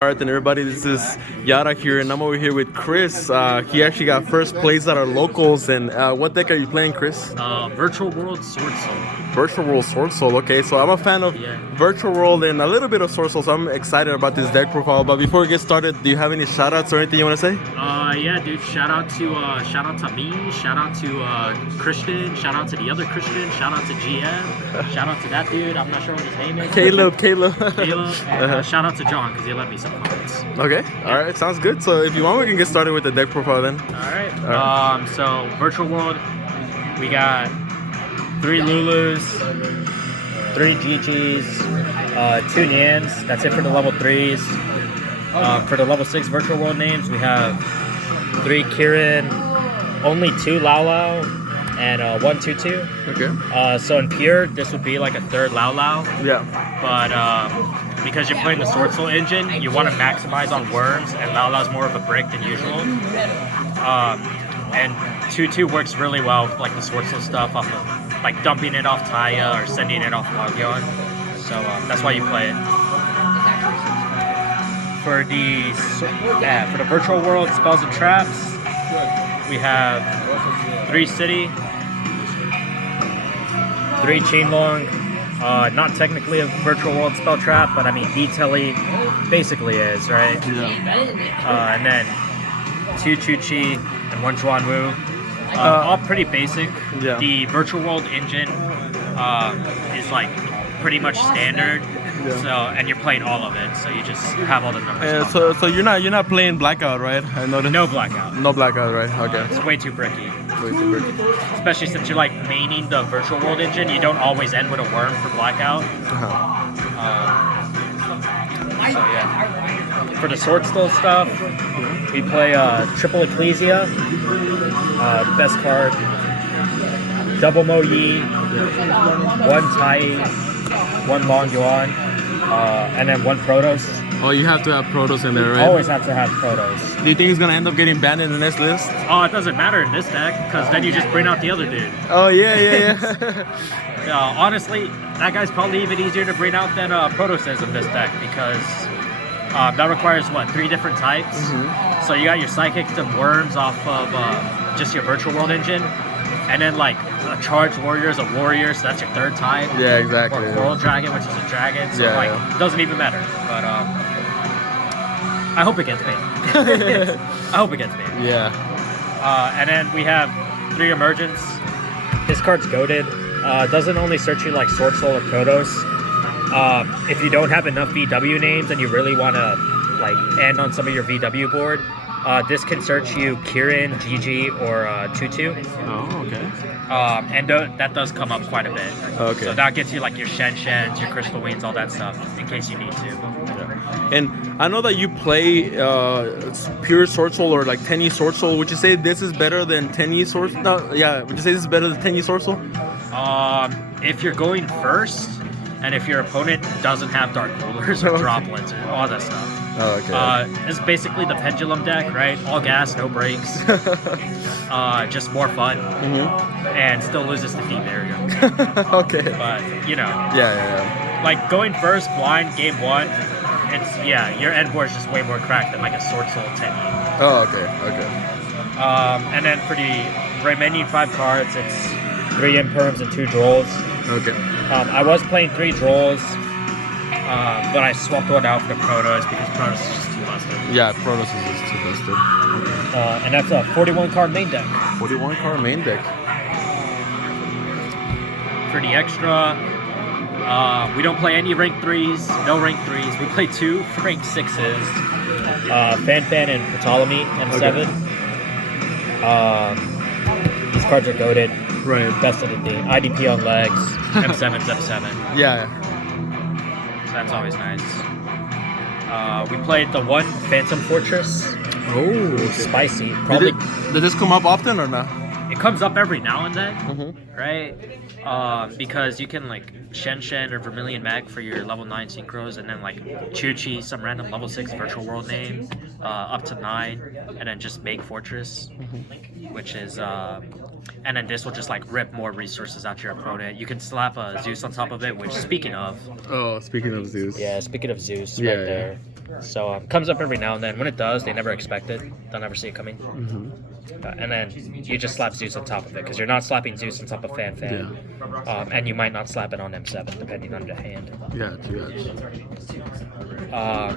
Rd and everybody, this is Yara here, and I'm over here with Chris. He actually got first place at our locals. And what deck are you playing, Chris? Virtual World Sword Soul. Virtual World Sword Soul. Okay, so I'm a fan of Virtual World and a little bit of Sword Soul, so I'm excited about this deck profile. But before we get started, do you have any shoutouts or anything you want to say? Yeah, dude. Shout out to me. Shout out to Christian. Shout out to the other Christian. Shout out to GM. Shout out to that dude. I'm not sure what his name is. Caleb. And shout out to John because he let me some comments. Okay. All right. Sounds good. So if you want, we can get started with the deck profile then. All right. So Virtual World, we got 3 Lulus, 3 GGs, 2 Nians. That's it for the level 3s. For the level 6 Virtual World names, we have 3 Kirin, only 2 Lao Lao, and 1 Tutu. Okay. So in pure, this would be like a 3rd Lao Lao. Yeah. But because you're playing the Sword Soul engine, you want to maximize on worms, and Lao Lao's more of a brick than usual. And Tutu works really well with like the Sword Soul stuff, off of, like dumping it off Taya or sending it off Logyon. So that's why you play it. For the Virtual World spells and traps, we have 3 City, 3 Qinglong. Not technically a Virtual World spell trap, but I mean Detailee basically is, right? Yeah. And then 2 Chu-Chi and 1 Chuan-Wu. All pretty basic. Yeah. The Virtual World engine is like pretty much standard. Yeah. So, and you're playing all of it, so you just have all the numbers. So you're not playing Blackout, right? I noticed. No Blackout. No Blackout, right? Okay. It's way too bricky. Way too bricky. Especially since you're like maining the Virtual World engine, you don't always end with a worm for Blackout. So yeah. For the Sword Soul stuff, we play Triple Ecclesia, best card, Double Mo Yi, 1 Tai, 1 Long Yuan, and then 1 Protos. Oh, you have to have Protos in there, right? Always have to have Protos. Do you think he's gonna end up getting banned in the next list? Oh, it doesn't matter in this deck, because then you just bring out the other dude. Oh, yeah. Honestly, that guy's probably even easier to bring out than Protos is in this deck, because that requires, 3 different types? Mm-hmm. So you got your Psychics and Worms off of just your Virtual World engine, and then, like, a Charged Warrior is a Warrior, so that's your 3rd type. Yeah, exactly. Or Coral Dragon, which is a dragon, so, it doesn't even matter. But, I hope it gets banned. I hope it gets banned. Yeah. And then we have 3 Emergence. This card's goated. Doesn't only search you like Sword Soul or Protos. If you don't have enough VW names and you really want to like end on some of your VW board, this can search you Kirin, GG, or Tutu. Oh, okay. And that does come up quite a bit. Okay. So that gets you like your Shen-Shens, your Crystal Wings, all that stuff, in case you need to. Yeah. And I know that you play pure Sword Soul or like 10E Sword Soul. Would you say this is better than 10E Sword Soul? No, yeah. Would you say this is better than 10E Sword Soul? If you're going first, and if your opponent doesn't have Dark Rulers or Droplets or all that stuff. Oh, okay. It's basically the Pendulum deck, right? All gas, no brakes. Just more fun. Mm-hmm. And still loses to Deep Area. Okay. But, you know. Yeah. Like, going first, blind, game 1, your end board is just way more cracked than like a Sword Soul 10E. Oh, okay. And then for the remaining 5 cards, it's 3 Imperms and 2 Drolls. Okay. I was playing 3 Drolls, but I swapped one out for the Protos because Protos is just too busted. Yeah, Protos is just too busted. And that's a 41 card main deck. 41 card main deck. For the extra, we don't play any rank 3s, no rank 3s. We play 2 rank 6s. Fan and Ptolemy M7. Okay. These cards are goated. Right. Best of the day. IDP on legs. M7's M7. Yeah. So that's always nice. We played the 1 Phantom Fortress. Oh, okay. Spicy. Probably. Did this come up often or not? It comes up every now and then, right? Because you can like Shen or Vermilion Mag for your level 9 synchros, and then like Chu-Chi, some random level 6 Virtual World name, up to 9, and then just make Fortress, which is and then this will just like rip more resources out your opponent. You can slap a Zeus on top of it, which speaking of. Oh, speaking of Zeus. Yeah, speaking of Zeus, Yeah, right there. So comes up every now and then. When it does, they never expect it. They'll never see it coming. And then you just slap Zeus on top of it because you're not slapping Zeus on top of Fan. And you might not slap it on M7 depending on your hand. Gotcha.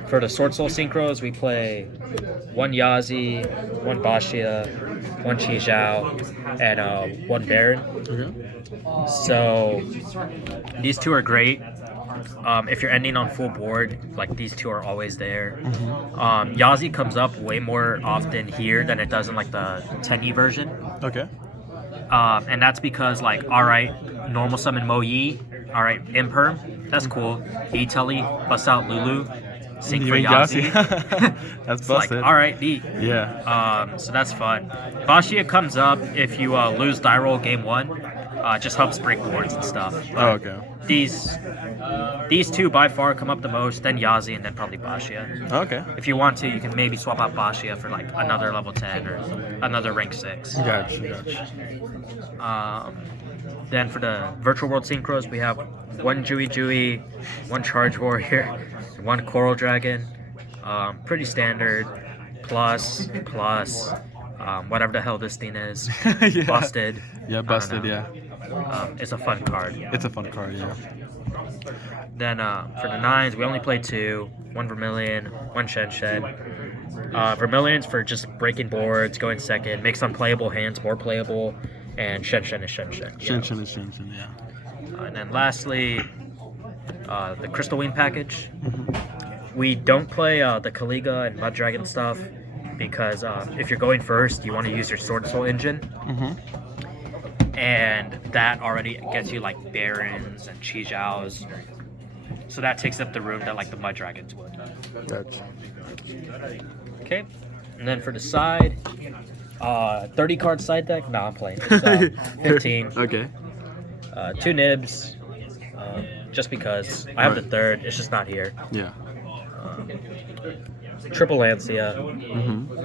For the Sword Soul Synchros, we play one Yazi, one Bashia, one Chi Zhao, and one Baron. Okay. So these two are great. If you're ending on full board, like these two are always there. Yazi comes up way more often here than it does in like the 10E version. Okay. And that's because like, alright, normal summon Mo Yi, alright, Imperm, that's cool. E-Tully, bust out Lulu, sync for Yazi. That's busted. Like, alright, neat. Yeah. So that's fun. Bashia comes up if you lose die roll game 1. Just helps break boards and stuff. Okay. These two by far come up the most, then Yazi, and then probably Bashia. Okay. If you want to, you can maybe swap out Bashia for like another level 10 or another rank 6. Gotcha. Then for the Virtual World Synchros, we have one Jui, one Charge Warrior, one Coral Dragon. Pretty standard. Plus, whatever the hell this thing is. Yeah. Busted. Yeah, busted, yeah. It's a fun card. It's a fun card, yeah. Then for the 9s, we only play 2. One Vermilion, one Shen. Vermilion's for just breaking boards, going second, makes unplayable hands more playable, and Shen is Shen. Shen, yeah. And then lastly, the Crystal Wing package. We don't play the Kaliga and Mud Dragon stuff because if you're going first, you want to use your Sword Soul engine. And that already gets you like Barons and Chi Zhaos. So that takes up the room that like the Mud Dragons would. Gotcha. Okay. And then for the side, 30 card side deck? Nah, I'm playing. It's 15. Okay. 2 Nibs. Just because. I have the third. It's just not here. Yeah. Triple Lancia.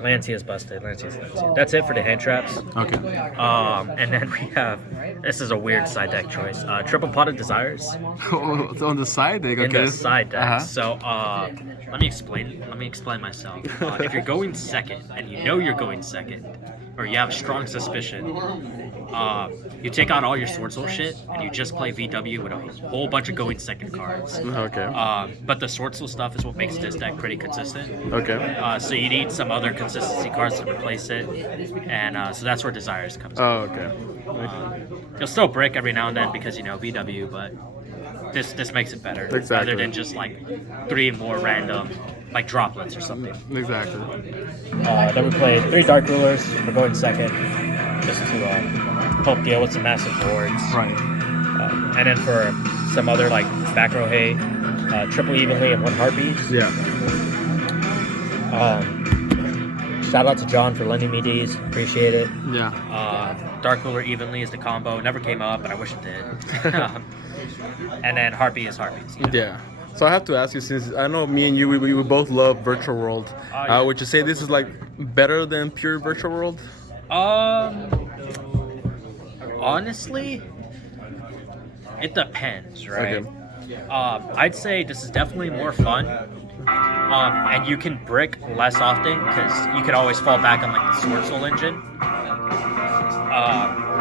Lancia's busted. Lancia's. That's it for the hand traps. Okay. And then we have, this is a weird side deck choice. Triple Potted Desires. Oh, it's on the side deck. Okay. In the side deck. So let me explain myself. If you're going second and you know you're going second, or you have a strong suspicion, you take out all your Sword Soul shit and you just play VW with a whole bunch of going second cards. Okay. But the Sword Soul stuff is what makes this deck pretty consistent. Okay. So you need some other consistency cards to replace it, and so that's where Desires comes in. Oh, okay. You'll still brick every now and then because, you know, VW, but this makes it better. Exactly. Rather than just like 3 more random, like droplets or something. Exactly. Then we played 3 Dark Rulers for going second, just to help deal with some massive boards. Right. And then for some other like back row hate, triple evenly and 1 Harpies. Yeah. Shout out to John for lending me these. Appreciate it. Yeah. Dark Ruler evenly is the combo. Never came up, but I wish it did. And then Harpy is Harpies. Yeah. So I have to ask you, since I know me and you, we both love Virtual World. Yeah. Would you say this is like better than pure Virtual World? Honestly, it depends, right? Okay. I'd say this is definitely more fun. And you can brick less often because you can always fall back on like the Sword Soul engine.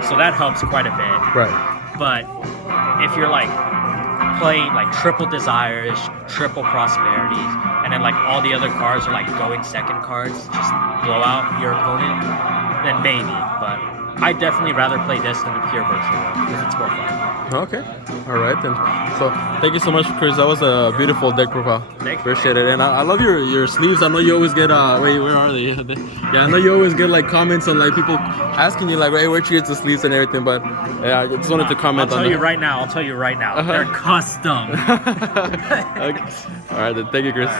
So that helps quite a bit. Right. But if you're like playing like triple Desires, triple Prosperity, and then like all the other cards are like going second cards, just blow out your opponent, then maybe. But I'd definitely rather play this than the pure Virtual World because it's more fun. Okay. All right then. So thank you so much, Chris. That was a beautiful deck profile. Thank you. Appreciate it. And I love your sleeves. I know you always get wait, where are they? Yeah, I know you always get like comments on like people asking you like, hey, where'd you get the sleeves and everything. But yeah, I just wanted to comment on that. I'll tell you right now. They're custom. Okay. All right then. Thank you, Chris.